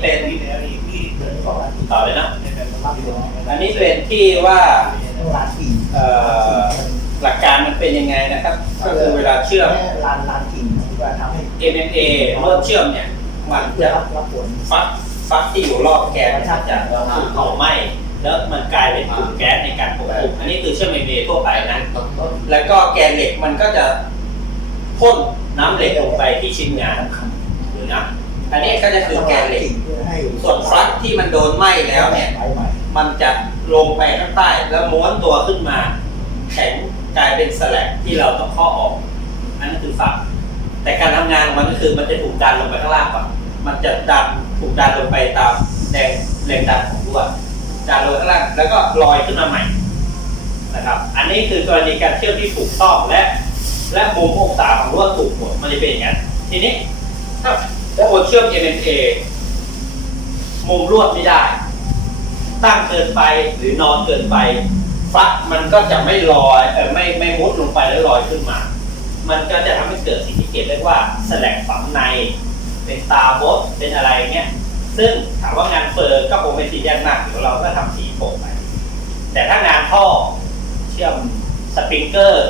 เป็นที่ต่อเลยนะอันนี้เป็นที่ว่าเอ่อหลักการมันเป็นยังไงนะครับ ก็คือเวลาเชื่อม ลานลานกิ่งที่ว่าทำให้ MMA เริ่มเชื่อมเนี่ย มันจะรับรับผล ฟักฟักที่อยู่รอบแกนาติจะถูกเผาไหม้แล้วมันกลายเป็นกลุ่มแก๊สในการปกคลุมอันนี้คือเชื่อม MMA ทั่วไปนะ แล้วก็แกนเหล็กมันก็จะพ่นน้ำเหล็กลงไปที่ชิ้นงานหรือนะ อันนี้ก็จะคือแกนเหล็กเพื่อให้ส่วนฟลักที่มันโดนไหม้แล้วเนี่ยไปใหม่มันจะลงไปข้างใต้แล้วม้วนตัวขึ้นมา แข็งกลายเป็นสแลกที่เราต้องข้อออก อันนั้นคือฟัก แต่การทำงานของมันก็คือมันจะถูกดันลงไปข้างล่างก่อนมันจะดันถูกดันลงไปตามแรงแรงดันของลวดดันลงข้างล่างแล้วก็ลอยขึ้นมาใหม่นะครับ อันนี้คือกรณีการเชื่อมที่ถูกต้องและ และมุมองศาของลวดถูกหมดมันจะเป็นอย่างนั้นทีนี้ถ้า ถ้าคนเชื่อม MMA มุมลวดไม่ได้ ตั้งเกินไปหรือนอนเกินไปฟักมันก็จะไม่ลอยเออไม่ไม่มุดลงไปแล้วลอยขึ้นมา มันก็จะทำให้เกิดสิ่งที่เกิดเรียกว่าแสลกฝังใน เป็นตาบดเป็นอะไรเงี้ยซึ่งถามว่างานเฟอร์ก็คงไม่สีแยกมากเดี๋ยวเราก็ทำสีโปะไปแต่ถ้างานท่อเชื่อมสปริงเกอร์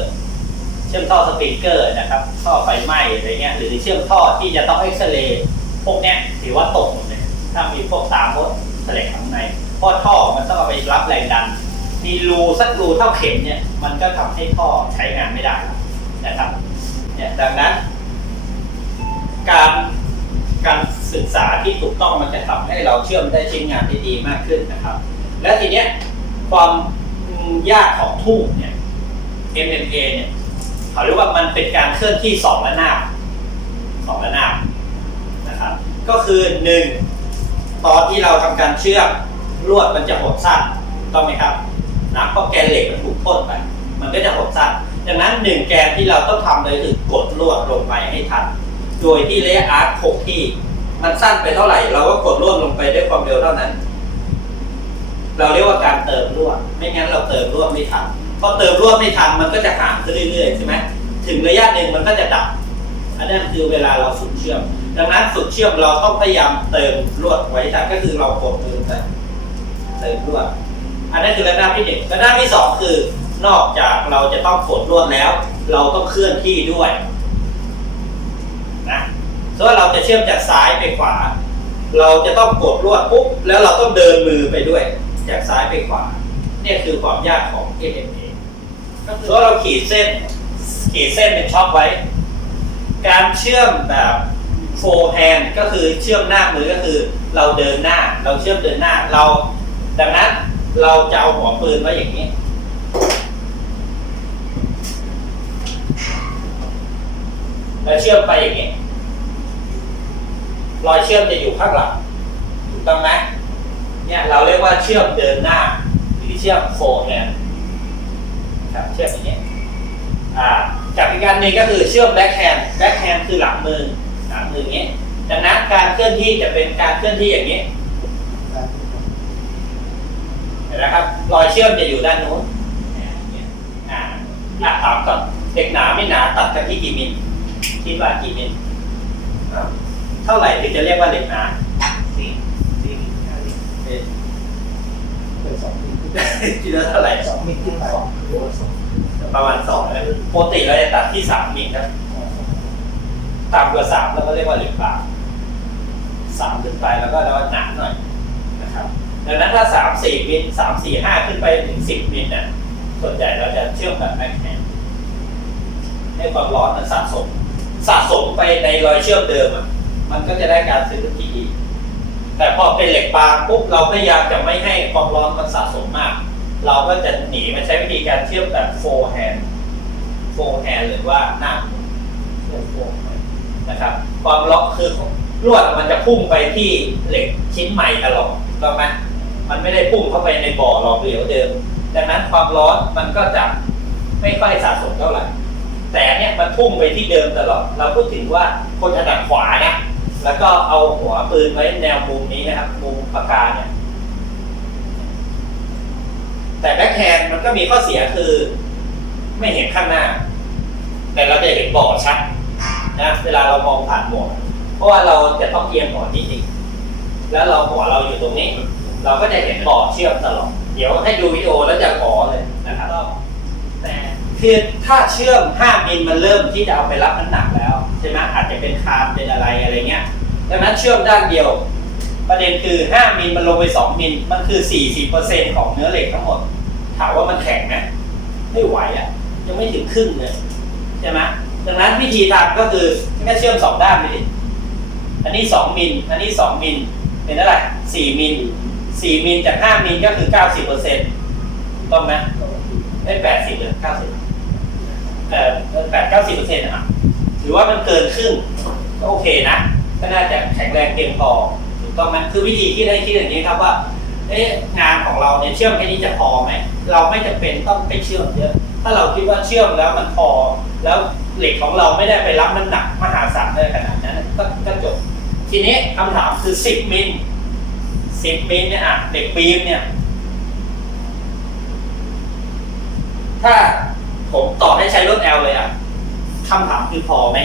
เชื่อมท่อสปริงเกอร์นะครับท่อไฟไหม้อะไรเงี้ยหรือเชื่อมท่อที่จะต้องเอ็กซเรย์พวกเนี้ยถือว่าตกหมดเลยถ้ามีพวกตามดแสลกข้างในเพราะท่อมันต้องเอาไปรับแรงดัน มีรูสักรูเท่าเข็มเนี่ยมันก็ทำให้ท่อใช้งานไม่ได้นะครับเนี่ยดังนั้น การการศึกษาที่ถูกต้องมันจะทำให้เราเชื่อมได้ชิ้นงานที่ดีมากขึ้นนะครับ และทีเนี้ยความยากของทูบเนี่ย MMA เนี่ย เขาเรียกว่ามันเป็นการเคลื่อนที่สองระนาบสองระนาบนะครับ ก็คือหนึ่งตอนที่เราทำการเชื่อมลวดมันจะหดสั้นถูกต้องไหมครับนะเพราะแกนเหล็กมันถูกพ่นไป มันก็จะหดสั้นดังนั้นหนึ่งแกนที่เราต้องทำเลยคือกดลวดลงไปให้ทัน โดยที่ระยะอาร์คคงที่ มันสั้นไปเท่าไหร่ เราก็กดลวดลงไปด้วยความเร็วเท่านั้น เราเรียกว่าการเติมลวดไม่งั้นเราเติมลวดไม่ทัน พอเติมลวดไม่ทันมันก็จะห่างขึ้นเรื่อยๆใช่ไหมถึงระยะหนึ่งมันก็จะดับ อันนั้นคือเวลาเราฝึกเชื่อม ดังนั้นฝึกเชื่อมเราต้องพยายามเติมลวดไว้ทันก็คือเรากดมือไปเติมลวด อันนั้นคือระนาบที่หนึ่งระนาบที่สองคือนอกจากเราจะต้องกดลวดแล้ว เราต้องเคลื่อนที่ด้วยนะเพราะว่าเราจะเชื่อมจากซ้ายไปขวา เราจะต้องกดลวดปุ๊บแล้วเราต้องเดินมือไปด้วย จากซ้ายไปขวา เนี่ยคือความยากของ MMA คือว่าเราขีดเส้น ขีดเส้นเป็นช่องไว้ การเชื่อมแบบโฟร์แฮนก็คือเชื่อมหน้ามือก็คือเราเดินหน้า เราเชื่อมเดินหน้าเรา ดังนั้นเราจะเอาหัวปืนไว้อย่างนี้ แล้วเชื่อมไปอย่างนี้รอยเชื่อมจะอยู่ข้างหลังถูกต้องไหมเนี่ยเราเรียกว่าเชื่อมเดินหน้า หรือเชื่อมโฟร์แฮน ครับเชื่อมอย่างนี้อ่ากับอีกการหนึ่งก็คือเชื่อมแบ็คแฮนด์แบ็คแฮนด์คือหลังมือหลังมืออย่างนี้ดังนั้นการเคลื่อนที่จะเป็นการเคลื่อนที่อย่างนี้เห็นไหมครับรอยเชื่อมจะอยู่ด้านนู้นเนี่ยเนี่ยอ่าอะถามก่อนเด็กหนาไม่หนาตัดกันที่กี่มิลคิดว่ากี่มิลอ่าเท่าไหร่ถึงจะเรียกว่าเด็กหนาสี่สี่ห้าสิบเอ๊ะเกิดสองมิล คิดว่าเท่าไหร่สองมิลขึ้นไปสองหรือว่าสองประมาณสองนะปกติเราจะตัดที่สามมิลครับต่ำกว่าสามเราก็เรียกว่าเหล็กบางสามขึ้นไปแล้วก็เราหนาหน่อยนะครับดังนั้นถ้าสามสี่มิลสามสี่ห้าขึ้นไปถึงสิบมิลเนี่ยส่วนใหญ่เราจะเชื่อมแบบแบ็คแฮนด์ให้ความร้อนมันสะสม สะสมไปในรอยเชื่อมเดิมอะมันก็จะได้การซื้อที่ดี เป็นเหล็กบางปุ๊บเราพยายามจะไม่ให้ความร้อนมันสะสมมาก เราก็จะหนีมาใช้วิธีการเชื่อมแบบโฟร์แฮนด์โฟร์แฮนด์หรือว่าหน้าเชื่อมโฟร์นะครับ ความล็อกคือลวดมันจะพุ่งไปที่เหล็กชิ้นใหม่ตลอดถูกไหมมันไม่ได้พุ่งเข้าไปในบ่อหลอเหลวเดิม ดังนั้นความร้อนมันก็จะไม่ค่อยสะสมเท่าไหร่ แต่เนี่ยมันพุ่งไปที่เดิมตลอด เราพูดถึงว่าคนถนัดขวานะ แล้วก็เอาหัวปืนไว้แนวมุมนี้นะครับ มุมปากกาเนี่ย แต่แบ็คแฮนด์มันก็มีข้อเสียคือ ไม่เห็นข้างหน้า แต่เราจะเห็นบ่อชัดนะเวลาเรามองผ่านหมวกเพราะว่าเราจะต้องเอียงหัวนิดนึงแล้วเราหัวเราอยู่ตรงนี้ เราก็จะเห็นบ่อเชื่อมตลอด เดี๋ยวให้ดูวิดีโอแล้วจะขอเลยนะครับแต่ คือถ้าเชื่อม5มิลมันเริ่มที่จะเอาไปรับน้ำหนักแล้วใช่ไหมอาจจะเป็นคามเป็นอะไรอะไรเงี้ยดังนั้นเชื่อมด้านเดียว ประเด็นคือ 5มิลมันลงไป 2มิลมันคือ 40%ของเนื้อเหล็กทั้งหมด ถามว่ามันแข็งไหมไม่ไหวอะ ยังไม่ถึงครึ่งเลยใช่ไหมดังนั้นวิธีทำก็คือแค่เชื่อมสองด้านไปดิอันนี้ 2มิลอันนี้ 2มิลเป็นเท่าไหร่4มิล4มิลจาก5มิลก็คือ 90เปอร์เซ็นต์ต้องไหมไม่80หรือ90 เอ่อ8 90เปอร์เซ็นต์นะครับถือว่ามันเกินครึ่งก็โอเคนะก็น่าจะแข็งแรงเพียงพอถูกต้องไหมคือวิธีที่ได้คิดอย่างนี้ครับว่าเอ๊ะงานของเราเนี่ยเชื่อมแค่นี้จะพอไหมเราไม่จำเป็นต้องไปเชื่อมเยอะ ถ้าเราคิดว่าเชื่อมแล้วมันพอ แล้วเหล็กของเราไม่ได้ไปรับน้ำหนักมหาศาลได้ขนาดนั้นก็ก็จบ ทีนี้คำถามคือ 10 มิล 10 มิลเนี่ยอะเด็กปีมเนี่ย ถ้าผมต่อให้ใช้รถ L เลยอะคำถามคือพอไหม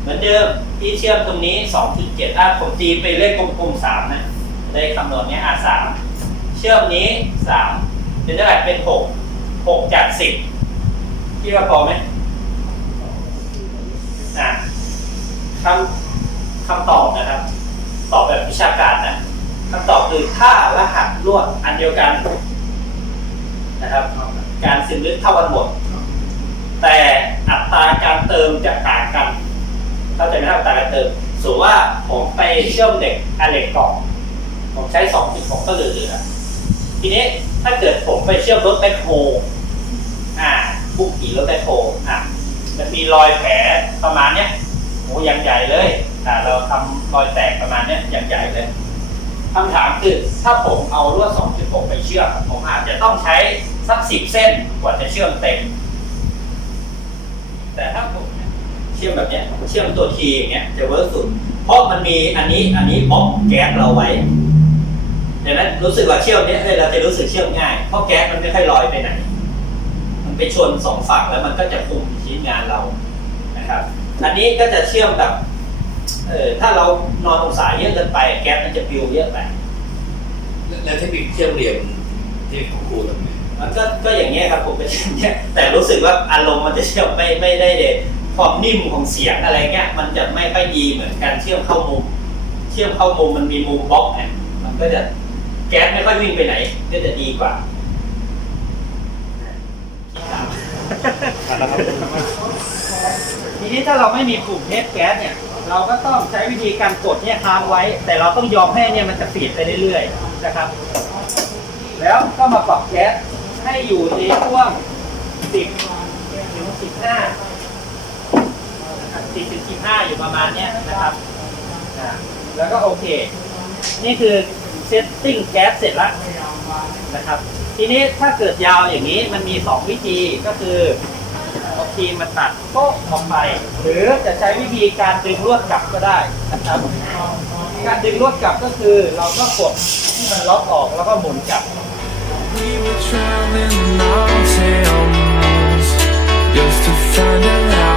เหมือนเดิมที่เชื่อมตรงนี้ 2.7อะผมตีไปเลขกลมๆ3นะเลขคำนวณเนี้ยอะ3เชื่อมนี้ 3 เป็นเท่าไหร่เป็น 6 6 จาก 10คิดว่าพอไหมอะคำคำตอบนะครับ ตอบแบบวิชาการนะคำตอบคือถ้ารหัสลวดอันเดียวกันนะครับ การซึมลึกเท่ากันหมด แต่อัตราการเติมจะต่างกันเข้าใจไหมครับอัตราการเติมสมมติว่าผมไปเชื่อมเหล็กอะเหล็กกล่องผมใช้สองจุดผมก็เหลือทีนี้ถ้าเกิดผมไปเชื่อมรถแบคโฮอ่าบุกขี่รถแบคโฮอะมันมีรอยแผลประมาณเนี้ยโอ้ยังใหญ่เลยอ่าเราทำรอยแตกประมาณเนี้ยยังใหญ่เลยคำถามคือถ้าผมเอาลวด2.6ไปเชื่อมผมอาจจะต้องใช้สักสิบเส้นกว่าจะเชื่อมเต็ม แต่ถ้าผมเชื่อมแบบเนี้ยเชื่อมตัวทีอย่างเงี้ยจะเวิร์กสุด เพราะมันมีอันนี้อันนี้บล็อกแก๊สเราไว้ดังนั้นรู้สึกว่าเชื่อมเนี้ยเราจะรู้สึกเชื่อมง่ายเพราะแก๊สมันไม่ค่อยลอยไปไหน มันไปชนสองฝั่งแล้วมันก็จะคุมชิ้นงานเรานะครับ อันนี้ก็จะเชื่อมแบบเออถ้าเรานอนองศาเยอะเกินไป แก๊สมันจะปลิวเยอะไปแล้วเทคนิคเชื่อมเหลี่ยมที่ของครูทำไง มันก็ก็อย่างเงี้ยครับผมเป็นอย่างเงี้ยแต่รู้สึกว่าอารมณ์มันจะเชื่อมไม่ไม่ได้เด็ดความนิ่มของเสียงอะไรเงี้ยมันจะไม่ค่อยดีเหมือนการเชื่อมเข้ามุม เชื่อมเข้ามุมมันมีมุมบล็อกเนี่ยมันก็จะแก๊สไม่ค่อยวิ่งไปไหน ก็จะดีกว่าทีนี้ถ้าเราไม่มีปุ่มเทสแก๊สเนี่ย เราก็ต้องใช้วิธีการกดเนี่ยค้างไว้ แต่เราต้องยอมให้เนี่ยมันจะฟีดไปเรื่อยๆนะครับ แล้วก็มาปรับแก๊ส ให้อยู่ในช่วง10ถึง15นะครับ10ถึง15อยู่ประมาณเนี้ยนะครับแล้วก็โอเค นี่คือเซตติ้งแก๊สเสร็จแล้วนะครับ ทีนี้ถ้าเกิดยาวอย่างนี้มันมี 2 วิธีก็คือเอาครีมมาตัดโป๊ะออกไป หรือจะใช้วิธีการดึงลวดกลับก็ได้นะครับ การดึงลวดกลับก็คือเราก็กดที่มันล็อกออกแล้วก็หมุนกลับ We were traveling mountains just to find a out.